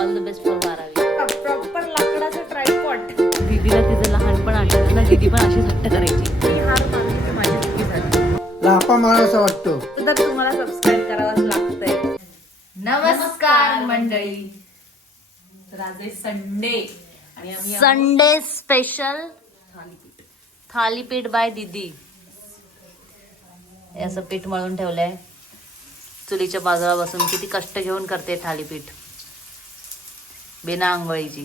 All the best for 12वी. Proper लाकडाचं tripod. दीदीला तिचं लहानपण आठवलं ना, दीदी पण अशीच हट्ट करायची. मी हार मानली की माझी चुकी झाली. लापा मला असं वाटतं. तर तुम्हाला सबस्क्राईब करावंच लागतंय. नमस्कार मंडळी. तर आज आहे संडे आणि आम्ही संडे स्पेशल थालीपीठ बाय दीदी. हे असं पीठ मळून ठेवलंय. चुलीच्या बाजूला बसून किती कष्ट घेऊन करते थालीपीठ बिना आंघोळीची.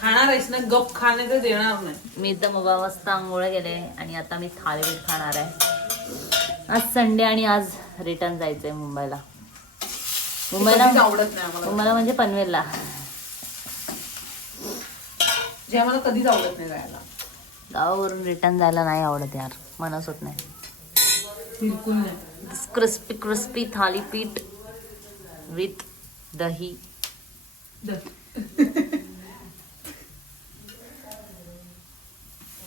खाणार आहेस ना, गप खाणे तर देणार नाही. मी तर मग वाजता आंघोळ गेले आणि आता मी थालीपीठ खाणार आहे. आज संडे आणि आज रिटर्न जायचंय मुंबईला. मुंबईला आवडत नाही आम्हाला. मुंबईला म्हणजे पनवेलला. जे आम्हाला कधीच आवडत नाही जायला. गावावरून रिटर्न जायला नाही आवडत यार, मनच होत नाही. बिलकुल नाही. क्रिस्पी क्रिस्पी थालीपीठ विथ दही.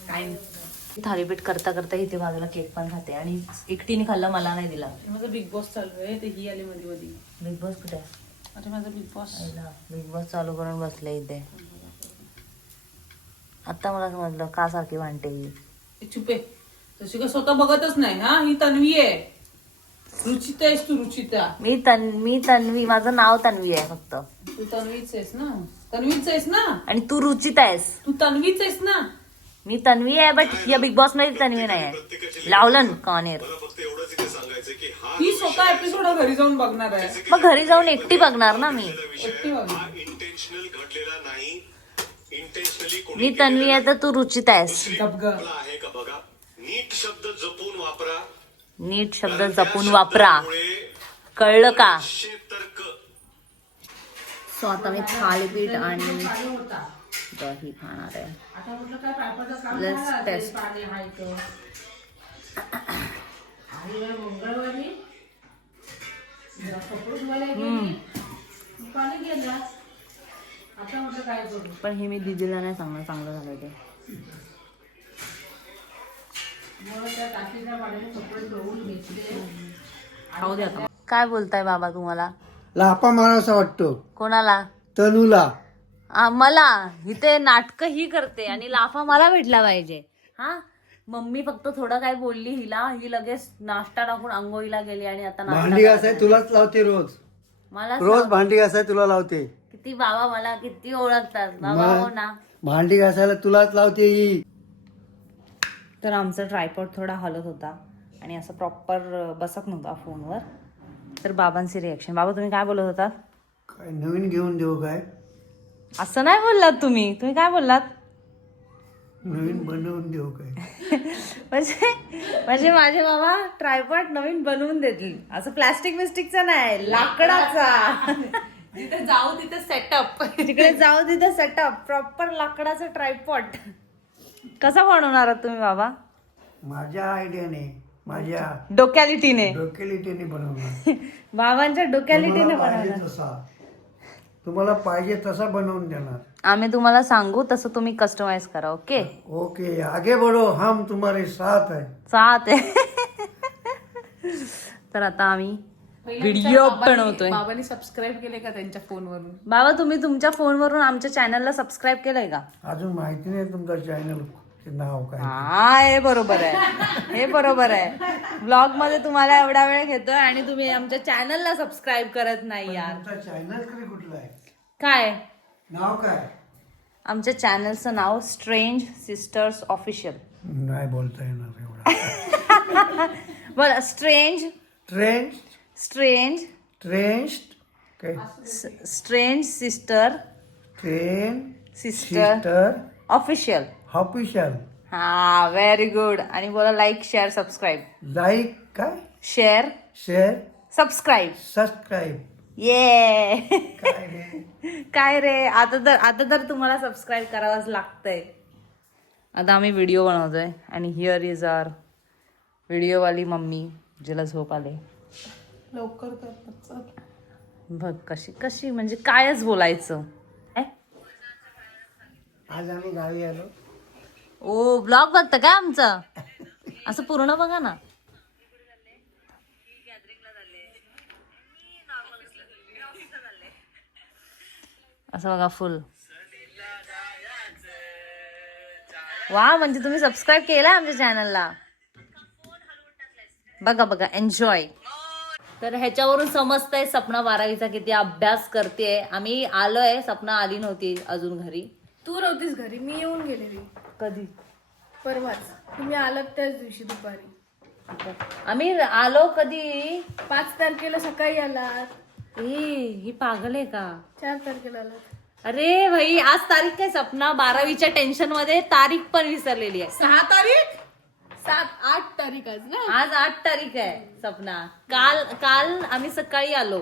काय थालीपीठ करता करता इथे बाजूला केक पण खाते आणि एकटीने खाल्लं, मला नाही दिला. माझा बिग बॉस चालू आहे, ते ही आली मध्ये मध्ये. बिग बॉस कुठे? अरे माझा बिग बॉस. बिग बॉस चालू करून बसले इथे. आता मला समजलं का सारखी भांडते ही. चुपे, तशी का स्वतः बघतच नाही. हा, ही तन्वी आहे. रुचिता आहेस तू, रुचिता. मी तन्वी, माझं नाव तन्वी आहे फक्त. तू तन्वीच आहेस ना, तन्वीच आहेस ना. आणि तू रुचित आहेस. तू तन्वीच आहेस ना. मी तन्वी आहे, बट या बिग बॉस मध्ये तन्वी नाही आहे. लावलं कॉनेर. ही स्वतः एपिसोड घरी जाऊन बघणार आहे. मग घरी जाऊन एकटी बघणार ना मी. एकटी बघणार. मी तन्वी आहे तर तू रुचित आहेस. गपगा. नीट शब्द जपून वापरा. नीट शब्द जपून वापरा, कळलं का? सो आता मी थालीपीठ आणि दही खाणार आहे. Let's test. पण हे मी दीदीला नाही सांगणार चांगलं झालं ते. खाऊ द्या आता. काय बोलताय बाबा तुम्हाला? लापा मला असं वाटतं. कोणाला? तनूला. मला. इथे नाटक ही करते आणि लाफा मला भेटला पाहिजे. हा, मम्मी फक्त थोडं काय बोलली हिला, ही लगेच नाश्ता टाकून आंघोळीला गेली आणि आता भांडी घासाय तुलाच लावते रोज. मला रोज भांडी घासाय तुला लावते. किती बाबा मला किती ओळखतात बाबा. हो ना. भांडी घासायला तुलाच लावते ही. तर आमचा ट्रायपॉड थोडा हलत होता आणि असं प्रॉपर बसत नव्हता फोनवर. तर बाबांची रिॲक्शन. बाबा तुम्ही काय बोलत होतात? काय नवीन घेऊन देऊ काय? असं नाही बोललात तुम्ही. तुम्ही काय बोललात? नवीन बनवून देऊ काय? म्हणजे माझे बाबा ट्रायपॉड नवीन बनवून देतील. असं प्लास्टिक मिस्टिकचा नाही, लाकडाचा. जिथे जाऊ तिथे सेटअप. तिकडे जाऊ तिथे सेटअप. प्रॉपर लाकडाचा ट्रायपॉड. कसा बनवणार आहात तुम्ही बाबा? माझ्या आयडियाने, माझ्या डोक्यालिटीने. डोकेलिटीने बनवणार. बाबांच्या डोक्यालिटीने बनवणार. तुम्हाला पाहिजे तसा बनवून देणार. आम्ही तुम्हाला सांगू तसं तुम्ही कस्टमाइज करा. ओके ओके, आगे बढ़ो, हम तुम्हारे साथ है. साथ आहे. तर आता आम्ही व्हिडिओ बनवतोय. बाबांनी सबस्क्राईब केले का त्यांच्या फोनवरून? बाबा तुम्ही तुमच्या फोनवरून आमच्या चॅनलला सबस्क्राईब केलंय का? अजून माहिती नाही तुमचा चॅनल नाव काय. हा, हे बरोबर आहे. हे बरोबर आहे. ब्लॉग मध्ये तुम्हाला एवढा वेळ घेतोय आणि तुम्ही आमच्या चॅनलला सबस्क्राईब करत नाही यार. तुमचा चॅनल तरी कुठला आहे? काय नाव काय? आमच्या चॅनलचं नाव स्ट्रेंज सिस्टर्स ऑफिशियल. नाही बोलता येणार एवढा. बरं, स्ट्रेंज ट्रेंड स्ट्रेंज ट्रेंड काय? Strange sister train sister sister official. Official. हा, व्हेरी गुड. आणि बोला लाईक शेअर सबस्क्राईब. लाईक काय? Share share subscribe. सबस्क्राईब. ये. काय रे? काय रे, आता तर तुम्हाला सबस्क्राईब करावंच लागतंय. आता आम्ही व्हिडिओ बनवतोय आणि हिअर इज आवर व्हिडिओवाली मम्मी, जिला झोप आले. लवकर करतात. बघ कशी कशी म्हणजे कायच बोलायचं. आज आम्ही गावी आलो. ओ, ब्लॉग बघता काय आमचं? असं पूर्ण बघा ना. असं बघा फुल. वा, म्हणजे तुम्ही सबस्क्राईब केला आमच्या चॅनलला. बघा बघा, एन्जॉय. तर ह्याच्यावरून समजतंय सपना 12वीचा किती अभ्यास करते. आम्ही आलोय, सपना आली नव्हती अजून घरी. तू नव्हतीस घरी, मी येऊन गेलेली कधी? परवाच. तुम्ही आलात त्याच दिवशी दुपारी. आम्ही आलो कधी? 5 तारखेला सकाळी आलात. ही पागल आहे का? 4 तारखेला आलात. अरे भाई, आज तारीख काय? सपना 12वीच्या टेन्शन मध्ये तारीख पण विसरलेली आहे. 6 तारीख 8 तारीख आज ना. आज 8 तारीख आहे सपना. काल आम्ही सकाळी आलो.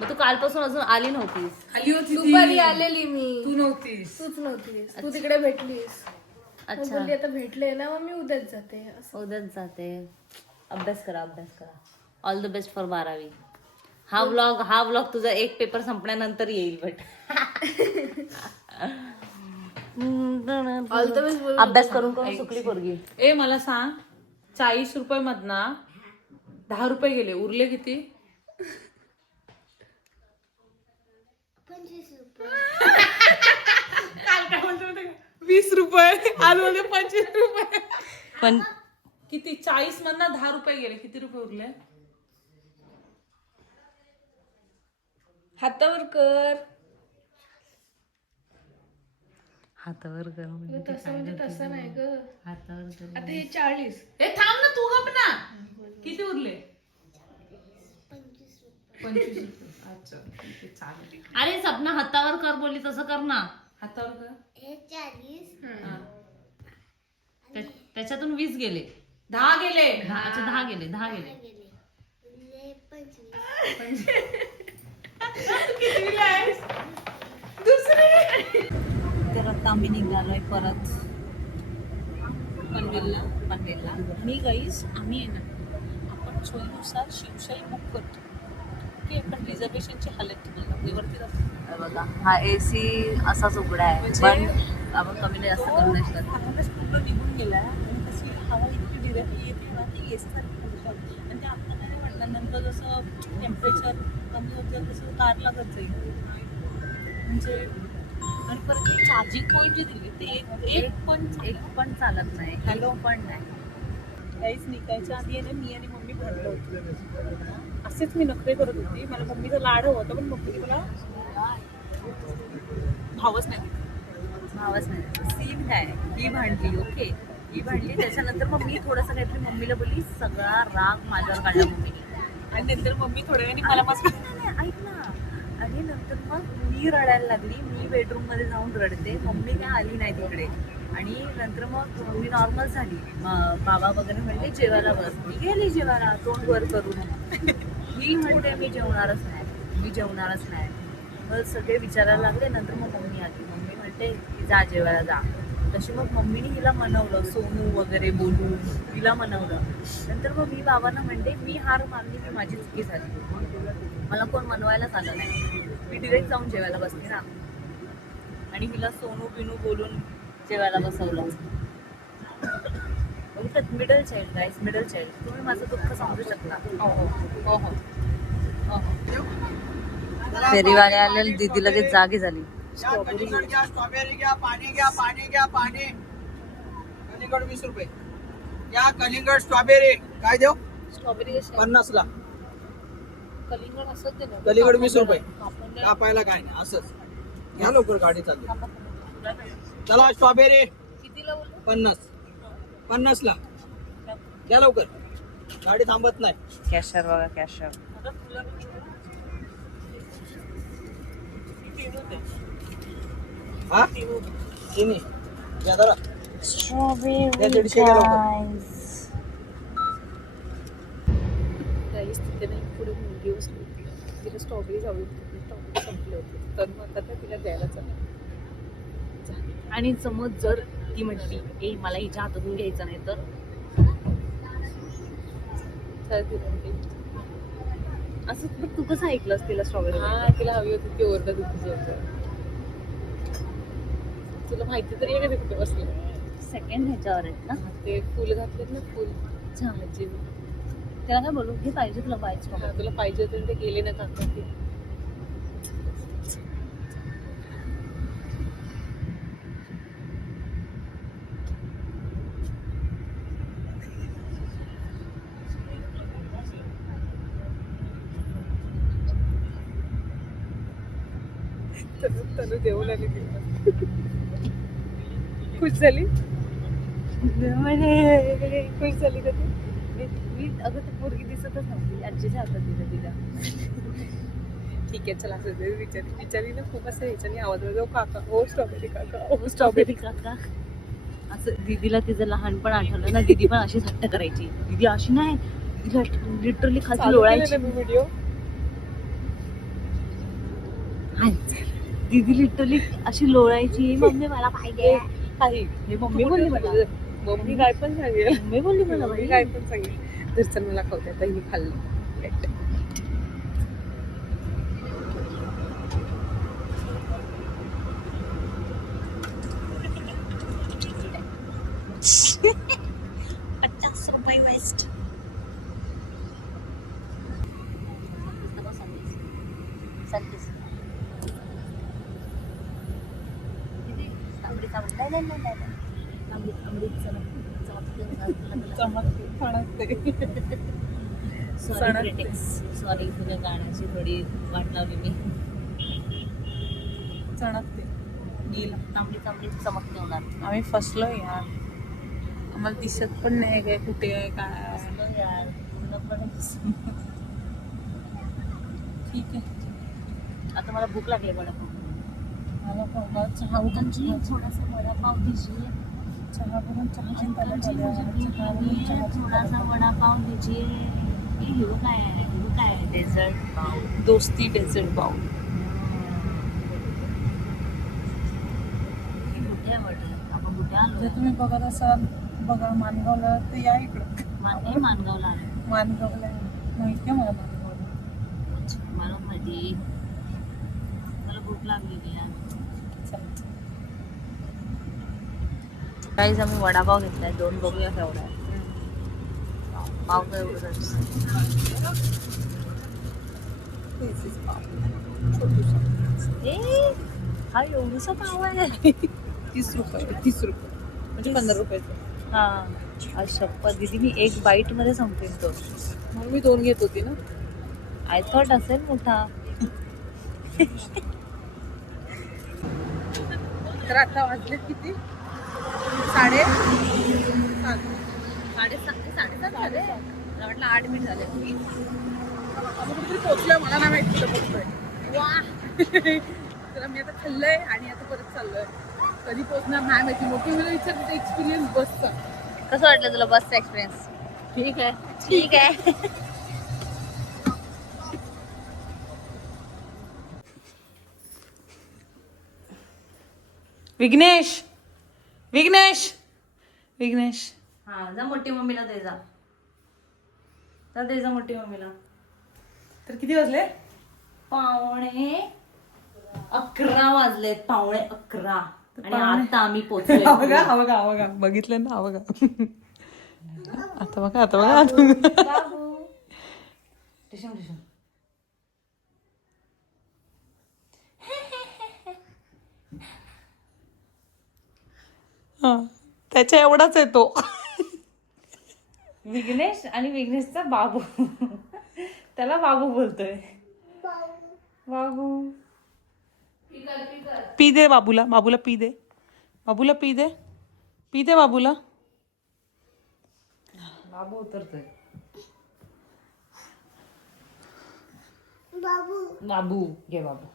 मग तू कालपासून अजून आली नव्हतीस. आली होती ती. दुपारी आलेली मी. तू नव्हतीस. तूच नव्हतीस. तू तिकडे भेटलीस. मग अच्छा, बोलली आता भेटले ना, मग मी उद्याच जाते असं. उद्याच जाते. अभ्यास करा. ऑल द बेस्ट फॉर 12वी. हा व्लॉग तुझा एक पेपर संपण्यानंतर येईल. बट ऑल द बेस्ट बोल. अभ्यास करून करून सुकली पोरगी. ए मला सांग, 40 रुपये मधना 10 रुपये गेले, उरले किती? 20 रुपये. आज म्हणजे 25 रुपये. पण किती? 40 मधना 10 रुपये गेले, किती रुपये उरले? हातावर कर. हातावर कर म्हणजे तसं म्हणजे तसं नाही ग. हातावर कर. आता हे 40. ए थांब ना, तू गप ना. किती उरले? 25 रुपये. अच्छा, ठीक आहे, चालेल. अरे सपना, हातावर कर बोलली तसं कर ना. हातावर कर. हा. त्याच्यातून 20 गेले. 10 गेले. अच्छा, 10 गेले. तर आता आम्ही निघालोय परत पनवेलला. आणि गाईस आम्ही आहे ना, आपण सोयीनुसार शिवशाही बुक करतो. ओके, पण रिझर्वेशनची हालत तुम्हाला वरती जातो. बघा, हा AC असाच उघडा आहे. म्हणजे पण आपण कमी जास्त करू नाही शकत. आपल्याला पूर्ण निघून गेला आणि कशी हवा इतकी डिरेक्टली येते ना, ती AC सारखी पडतात. आणि ते आपल्याला नाही वाटणार, नंतर जसं टेम्परेचर कमी होतं तसं कार लागत जाईल. म्हणजे आणि परत चार्जिंग पॉईंट जे दिले ते एक पण चालत नाही. हॅलो पण नाही. काहीच निघायच्या आधी आहे ना, मी आणि मम्मी भांडलो होतो. असेच मी नखरे करत होती. मला मम्मीचा लाड हवा होता, पण मम्मीने मला भावच नाही. सीन काय, ही भांडली. ओके, ही भांडली. त्याच्यानंतर मग मी थोडंसं काहीतरी मम्मीला बोलली. सगळा राग माझ्यावर काढला मम्मीने. आणि नंतर मम्मी थोड्या वेळाने मला नाही, ऐक ना. आणि नंतर मग मी रडायला लागली. मी बेडरूम मध्ये जाऊन रडते. मम्मी काय आली नाही तिकडे. आणि नंतर मग मी नॉर्मल झाली. बाबा वगैरे म्हणले जेवायला बस. मी गेली जेवायला तोंड वर करून. ही म्हणते मी जेवणारच नाही. मग सगळे विचारायला लागले. नंतर मग मम्मी आली. मम्मी म्हणते की जा जेवायला जा. तशी मग मम्मीने हिला मनवलं, सोनू वगैरे बोलून हिला मनवलं. नंतर मग मी बाबांना म्हणते मी हार मानली, की माझी चुकी झाली. मला कोण मनवायलाच आलं नाही. मी डिरेक्ट जाऊन जेवायला बसले ना. आणि हिला सोनू बिनू बोलून जेवायला बसवलं. Middle child guys, middle child. तुम्ही माझं दुःख समजू शकता. फेरीवाले आले, दीदी लगेच जागी झाली. स्ट्रॉबेरी घ्या, पाणी घ्या. कलिंगड 20 रुपये. या कलिंगड स्ट्रॉबेरी काय देऊ? स्ट्रॉबेरी 50 ला. कलिंगड असंच दे ना. कलिंगड 20 रुपये. कापायला काय नाही, असंच घ्या. लवकर गाडी चालली. चला स्ट्रॉबेरी कितीला बोललो? 50 ला घ्या लवकर, गाडी थांबत नाही. कॅशर बघा, कॅशर. आता तुला हा चिनी घ्या जरा. स्ट्रॉबेरी 150 घ्या लवकर. गाईस तिथे नाही, पुढे मुलगी बसली होती. तिला स्ट्रॉबेरी आवडत होती. स्ट्रॉबेरी संपले होते, तर मग आता तिला द्यायला चाललं. आणि समज जर ती म्हटली ए मला हिच्या हातातून घ्यायचं नाही तर असं. पण तू कसं ऐकलंस तिला स्ट्रॉबेरी? हा, तिला हवी होती, ती ओरडत होती जेवण. तुला माहिती तरी आहे का ते कुठे बसले? सेकंड ह्याच्यावर आहेत ना ते फुल घातलेत ना, फुल. म्हणजे त्याला काय बोलू, हे पाहिजे तुला पाहिजे हा, तुला पाहिजे होते ते गेले ना काका ते. तनु देऊन आली खुश झाली खुश झाली का मी अगं ती पोरगी दिसतच नव्हती आजीच्या हातात दिलं तिला. ठीक आहे चला विचारी ना खूप असं ह्याच्याने आवाज वाजव काका ओ स्ट्रॉबेरी काका ओ स्ट्रॉबेरी काका असं दीदीला तिचं लहानपण आठवलं ना. दीदी पण अशीच हट्ट करायची. दीदी अशी नाही, दीदीला लिटरली खाली लोळायची. व्हिडिओ दीदी लिटरली अशी लोळायची, मम्मी मला पाहिजे. काही हे मम्मी बोलली मला. मम्मी काय पण सांगेल मम्मी बोलली मला मम्मी काय पण सांगेल तर चल मला खाऊ द्या मी खाल्लं ₹50 वेस्ट. सॉरी तुझ्या गाण्याची थोडी वाट लावली मी. चणकते गेला तांबडी तांबडी चमकते होणार. आम्ही फसलोय यार आम्हाला दिसत पण नाही काय कुठे आहे काय यार पूर्णपणे ठीक आहे आता मला भूक लागली वडापाव. मला चहा उगम थोडासा वडापाव दीजिए. चहा करून चहा थोडासा वडापाव दीजिए. हे काय आहे डेझर्ट पाव. दोस्ती डेझर्ट पाव कुठे म्हटलं आपण कुठे आलो. जर तुम्ही बघत असाल बघा मानगावला तर या इकडं मानगावला आलो. मानगावला माहिती आहे मला मानगावला मला माहिती. मला भूक लागलेली आहे. काहीच आम्ही वडापाव घेतलाय 2 बघूया केवढा आहे. पाव तर एवढंच. हा एवढूसा पाव आहे. 30 रुपये म्हणजे 15 रुपयाचं हा शप्पथ दीदी मी 1 बाईट मध्ये संपेन तो. म्हणून मी 2 घेत होती ना. आय थॉट असेल मोठा. तर आता वाजलेत किती 7:30 झाले. मला वाटलं 8 मिनिट झाले. आम्ही कुठेतरी पोहोचलोय मला नाही माहिती कुठे पोहोचलोय वा तर मी आता खाल्लंय आणि आता परत चाललोय. कधी पोहोचणार नाही माहिती. मोठी मला विचारते एक्सपिरियन्स बसचा कसं वाटलं तुला बसचा एक्सपिरियन्स. ठीक आहे. विघ्नेश हा जा मोठी मम्मीला दे जा. दे जा मोठी मम्मीला. तर किती वाजले? 11:15 वाजलेत. 11:15 आणि आता आम्ही पोहोचलोय. बघा बघितलं ना बघा आता बघा बाबू टिशम त्याच्या एवढाच आहे तो. विघ्नेश आणि विघ्नेशचा बाबू. त्याला बाबू बोलतोय. बाबू पी दे बाबूला पी दे बाबूला बाबू उतरतोय. बाबू घे बाबू.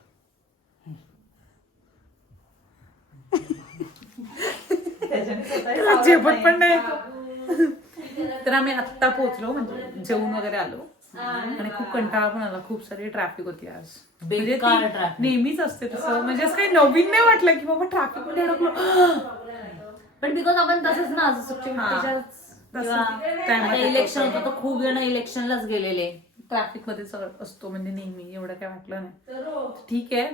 जेवण पण नाही. तर आम्ही आत्ता पोहोचलो म्हणजे जेवून वगैरे आलो आणि खूप कंटाळा पण आला. खूप सारी ट्रॅफिक होती आज. म्हणजे ती नेहमीच असते तसं. म्हणजे असं काही नवीन नाही वाटलं की बाबा ट्रॅफिक मध्ये अडकलो. पण बिकॉज आपण तसंच ना इलेक्शन होतं तर खूप जण इलेक्शनलाच गेलेले. ट्रॅफिक मध्ये असतो म्हणजे नेहमी. एवढं काय वाटलं नाही. ठीक आहे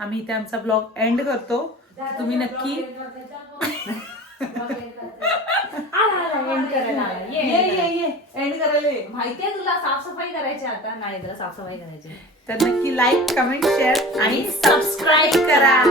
आम्ही इथे आमचा ब्लॉग एंड करतो. तुम्ही नक्की एंड करायला माहितीये तुला साफसफाई करायची आता. नाही तुला साफसफाई करायची तर नक्की लाईक कमेंट शेअर आणि सबस्क्राईब करा.